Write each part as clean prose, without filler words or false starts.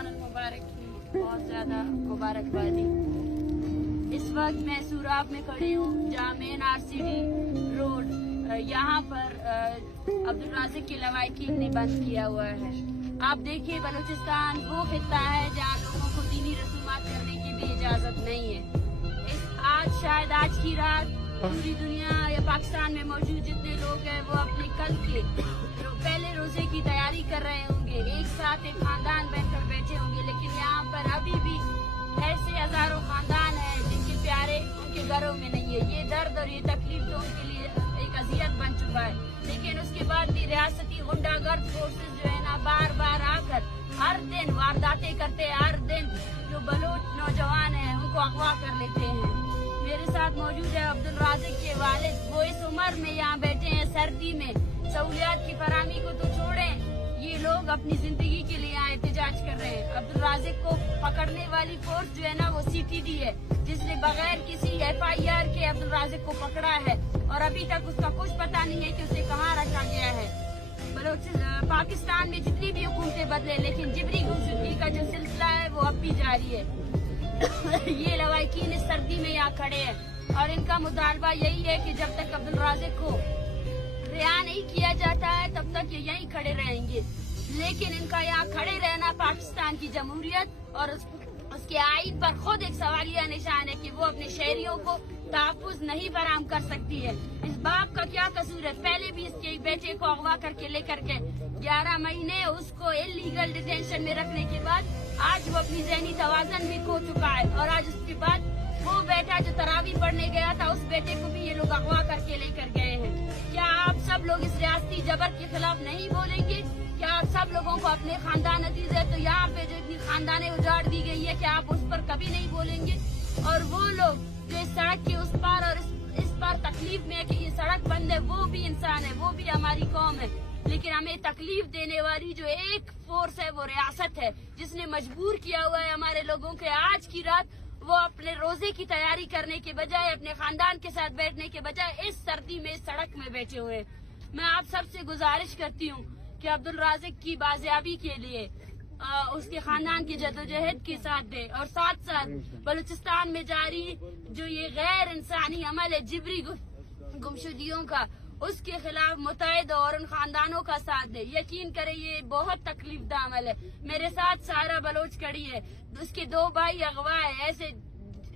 रमजान मुबारक की बहुत ज्यादा मुबारकबादी। इस वक्त मैं सूराब में खड़ी हूँ जहाँ मेन RCD रोड यहाँ पर अब्दुल राज़िक की लवाहिकीन ने बंद किया हुआ है। आप देखिए बलूचिस्तान वो खिता है जहाँ लोगों को दीनी रसूमात करने की भी इजाजत नहीं है। शायद आज की रात पूरी दुनिया या पाकिस्तान में मौजूद जितने लोग हैं वो अपने कल के पहले रोजे की तैयारी कर रहे होंगे, एक साथ एक खानदान बैठकर बैठे होंगे, लेकिन यहाँ पर अभी भी ऐसे हजारों खानदान हैं जिनके प्यारे उनके घरों में नहीं है। ये दर्द और ये तकलीफ तो उनके लिए एक अजियत बन चुका है। लेकिन उसके बाद भी रियासती गुंडागर्द फोर्सेस जो है ना बार बार आकर हर दिन वारदातें करते हैं, हर दिन जो बलोच नौजवान हैं उनको अगवा कर लेते हैं। मेरे साथ मौजूद है अब्दुल राज़िक के वालिद, वो इस उम्र में यहाँ बैठे हैं सर्दी में। सहूलियात की फराहमी को तो छोड़ें, ये लोग अपनी जिंदगी के लिए यहाँ एहतजाज कर रहे हैं। अब्दुल राज़िक को पकड़ने वाली फोर्स जो है ना वो CTD है, जिसने बगैर किसी FIR के अब्दुल राज़िक को पकड़ा है और अभी तक उसका कुछ पता नहीं है कि उसे कहाँ रखा गया है। पाकिस्तान में जितनी भी हुकूमतें बदले, लेकिन जिबरी गुमशुदगी का जो सिलसिला है वो अब भी जारी है। ये लवाहिकीन इस सर्दी में यहाँ खड़े हैं और इनका मुतालबा यही है कि जब तक अब्दुल राज़िक को रिहा नहीं किया जाता है तब तक ये यहीं खड़े रहेंगे। लेकिन इनका यहाँ खड़े रहना पाकिस्तान की जमहूरियत और उसके आईन पर खुद एक सवालिया निशान है कि वो अपने शहरियों को तहफ़्फ़ुज़ नहीं फराहम कर सकती है। इस बाप का क्या कसूर है? पहले भी इसके बेटे को अगवा करके लेकर के 11 महीने उसको इलीगल डिटेंशन में रखने के बाद आज वो अपनी ज़हनी तवाज़ुन भी खो चुका है और आज उसके बाद वो बेटा जो तरावी पढ़ने गया था उस बेटे को भी ये लोग अगवा करके लेकर गए हैं। क्या आप सब लोग इस रियासती जबर के खिलाफ नहीं बोलेंगे? क्या आप सब लोगों को अपने खानदान अजीज है तो यहाँ पे जो इतनी खानदानें उजाड़ दी गई है क्या आप उस पर कभी नहीं बोलेंगे? और वो लोग जो इस सड़क के उस पार और इस पार तकलीफ में है कि ये सड़क बंद है, वो भी इंसान है, वो भी हमारी कौम है। लेकिन हमें तकलीफ देने वाली जो एक फोर्स है वो रियासत है, जिसने मजबूर किया हुआ है हमारे लोगों के आज की रात वो अपने रोजे की तैयारी करने के बजाय अपने खानदान के साथ बैठने के बजाय इस सर्दी में इस सड़क में बैठे हुए हैं। मैं आप सबसे गुजारिश करती हूँ कि अब्दुल राज़िक की बाजियाबी के लिए उसके खानदान की जदोजहद के साथ दे और साथ साथ बलूचिस्तान में जारी जो ये गैर इंसानी अमल है जिबरी गुमशुदगियों का, उसके खिलाफ मुतैद और उन खानदानों का साथ दे। यकीन करें ये बहुत तकलीफ दा अमल है। मेरे साथ सारा बलोच खड़ी है, उसके 2 भाई अगवा है। ऐसे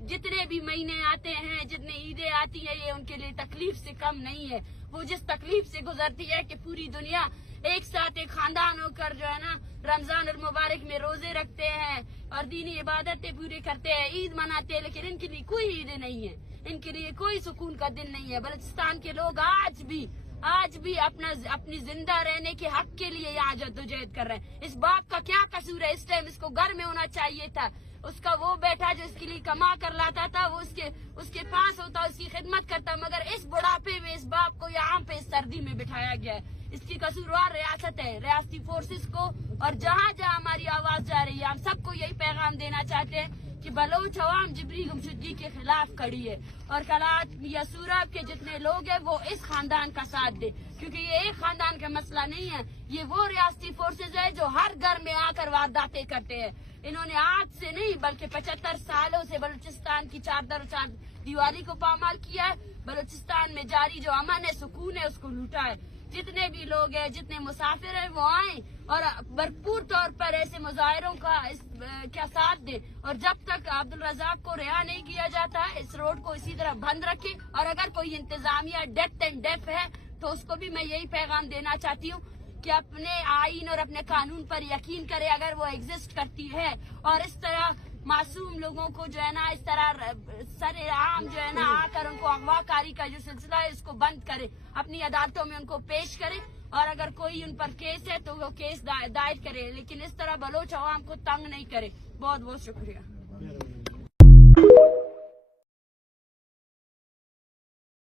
जितने भी महीने आते हैं, जितने ईदें आती है, ये उनके लिए तकलीफ से कम नहीं है। वो जिस तकलीफ से गुजरती है कि पूरी दुनिया एक साथ एक खानदान होकर जो है ना रमजान और मुबारक में रोजे रखते हैं और दीनी इबादतें पूरी करते हैं, ईद मनाते हैं, लेकिन इनके लिए कोई ईद नहीं है, इनके लिए कोई सुकून का दिन नहीं है। बलूचिस्तान के लोग आज भी अपनी जिंदा रहने के हक के लिए यहाँ जद्दोजहद कर रहे हैं। इस बाप का क्या कसूर है? इस टाइम इसको घर में होना चाहिए था। उसका वो बेटा जो इसके लिए कमा कर लाता था वो उसके पास होता, उसकी खिदमत करता, मगर इस बुढ़ापे में इस बाप को यहाँ पे इस सर्दी में बिठाया गया है। इसकी कसूरवार रियासत है, रियासती फोर्सेस को। और जहाँ जहाँ हमारी आवाज जा रही है हम सबको यही पैगाम देना चाहते हैं कि बलोच अवाम जिबरी गुमशुदगी के खिलाफ खड़ी है और कलात या सूराब के जितने लोग हैं वो इस खानदान का साथ दे, क्योंकि ये एक खानदान का मसला नहीं है, ये वो रियासती फोर्सेज है जो हर घर में आकर वारदातें करते हैं। इन्होंने आज से नहीं बल्कि 75 सालों से बलूचिस्तान की चार दीवारी को पामाल किया है। बलूचिस्तान में जारी जो अमन है, सुकून है, उसको लूटा है। जितने भी लोग हैं, जितने मुसाफिर हैं, वो आए और भरपूर तौर पर ऐसे मुजाहिरों का साथ दे। और जब तक अब्दुल रज़ाक को रिहा नहीं किया जाता है इस रोड को इसी तरह बंद रखे। और अगर कोई इंतजामिया डेथ एंड डेफ है तो उसको भी मैं यही पैगाम देना चाहती हूँ कि अपने आईन और अपने कानून पर यकीन करे अगर वो एग्जिस्ट करती है। और इस तरह मासूम लोगों को जो है ना इस तरह सरेआम जो है ना आकर उनको अगवाकारी का जो सिलसिला है इसको बंद करे, अपनी अदालतों में उनको पेश करे और अगर कोई उन पर केस है तो वो केस दायर करे, लेकिन इस तरह बलोच अवाम को तंग नहीं करे। बहुत बहुत शुक्रिया।